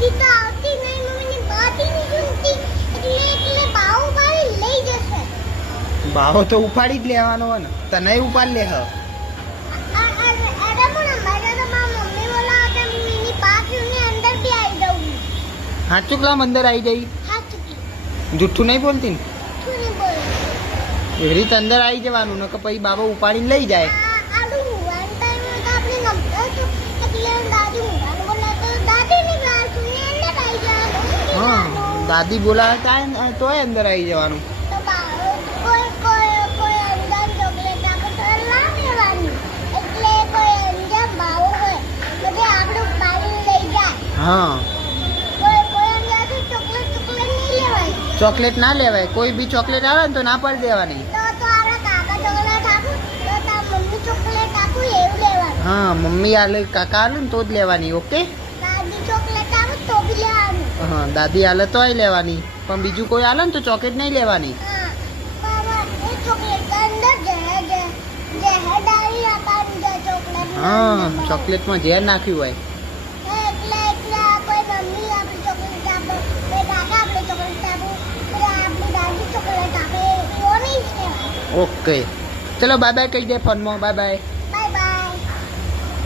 દાદી તો આવતી નહીં, મમ્મીની વાત નહીં સુનતી, એટલે બાવ મારી લઈ જશે. ભાવો તો ઉપાડી જ લેવાનો હોય ને, તને ઉપાડ લે હ. અરે પણ અમારે તો મારી મમ્મી બોલાવે કે મિની પાછળની અંદર બી આવી જાઉં. હાચું કલામ અંદર આવી જઈ, હા ચૂકી જુઠ્ઠું નહીં બોલતી ને. શું નહીં બોલે. એવી રીતે અંદર આવી જવાનું ને કે પછી બાબા ઉપાડીને લઈ જાય. આડું હુવાનું ટાઈમ તો આપણે ગમતો હતો, એટલે દાદી હુવાનું બોલાવે તો દાદીની વાત સુની અંદર આવી જવાનું. હા, દાદી બોલાવે તોય અંદર આવી જવાનું. તો કોઈ અંદર ચોકલેટ આપે તો ના લેવાની, એટલે કોઈ અંદર બાવો હોય બધે આપણે ઉપાડીને લઈ જાય. હા, કોઈ અંદર તો ચોકલેટ નહીં લેવાય. ચોકલેટ ના લેવાય, કોઈ બી ચોકલેટ આવે ને તો ના પાડી દેવાની. તો આપણા કાકા ચોકલેટ આપું તો તાર મમ્મી ચોકલેટ આપું એવું લેવાનું. હા, મમ્મી આલે કાકા આલે ને તો જ લેવાની. ઓકે. દાદી ચોકલેટ આપું તો બી લેવાનું. હા, દાદી આલે તોય લેવાની, પણ બીજું કોઈ આલે ને તો ચોકલેટ નહીં લેવાની. હા, બાબા એ ચોકલેટ અંદર જહર ડાળી આપવાનું છે ચોકલેટ. હા, ચોકલેટમાં ઝેર નાખ્યું હોય. એટલે કોઈ મમ્મી આપણી ચોકલેટ આપે, કોઈ કાકા આપણે ચોકલેટ આપે, કોઈ આપણી દાદી ચોકલેટ આપે, તો નહીં જ કહેવાય. ઓકે, ચલો બાય બાય કહી દે ફોનમાં. Bye bye.